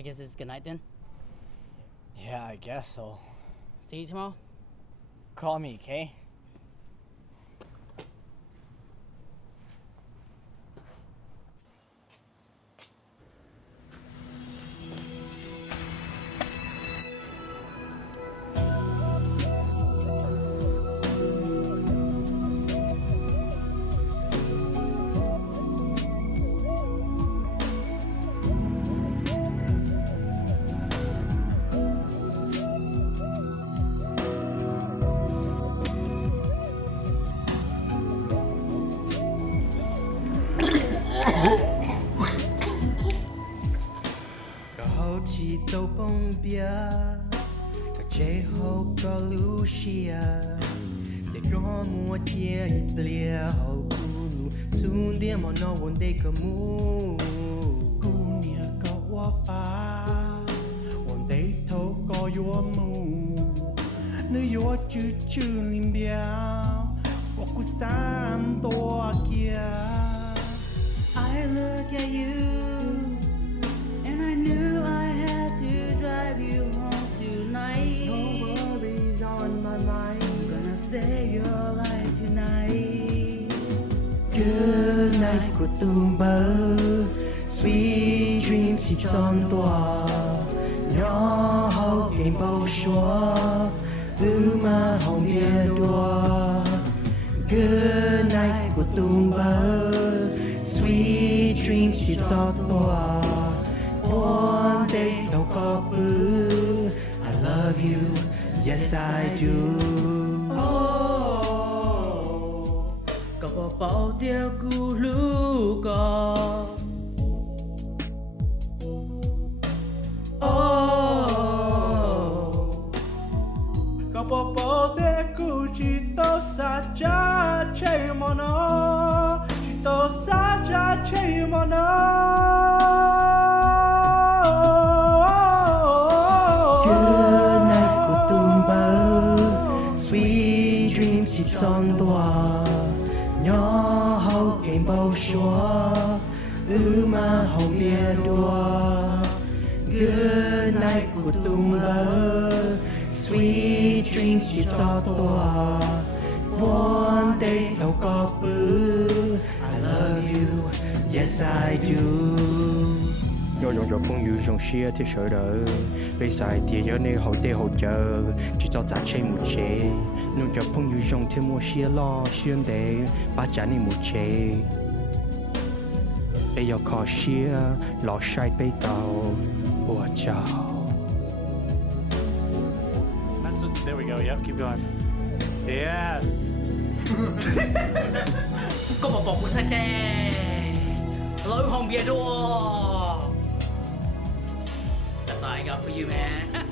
I guess it's good night then. Yeah, I guess so. See you tomorrow. Call me, okay? Chỉ tàu bông bia các chế hậu có Lucia để có mua chia bia hậu cũ xuống điểm mà nó vẫn đây có mu cũ nia có quá pa vẫn đây thâu có yếu mu nếu yếu chữ chữ lim bia hoặc cú san to kia I look at you and I knew I had to drive you home tonight. No worries on my mind. I'm gonna stay your life tonight. Good night của tung bơ, sweet dreams chỉ tròn tỏa. Nhỏ hậu game bao xóa, mà hồng bia đua. Good night của tung bơ, sweet dreams chỉ tròn tỏa. One day đâu có bư I love you, yes I do. Có bỏ bao điều cũ lưu có. Có bỏ bao điều cũ chỉ tao xa cha chơi mà nó, chỉ tao xa cha chơi mà nó. Chỉ tròn tỏa nhỏ hậu game bao xóa mà hồng bia đua. Good night của tung bơ, sweet dreams chỉ cho tỏa. One day đâu có bư I love you, yes I do. Yo dùng cho phong yêu dùng xia thì sợ đỡ bây sai thì nhớ nên hậu tê hậu chờ chỉ cho trả chơi một chế nung cho phong yêu dùng thêm một xia lo xuyên để ba trả nên một chế bây giờ khó xia lọ sai bây tàu ủa chào. There we go. Yep, keep going. Yeah. Có một bọc của sai tê lối hồng bia đua. That's all I got for you, man.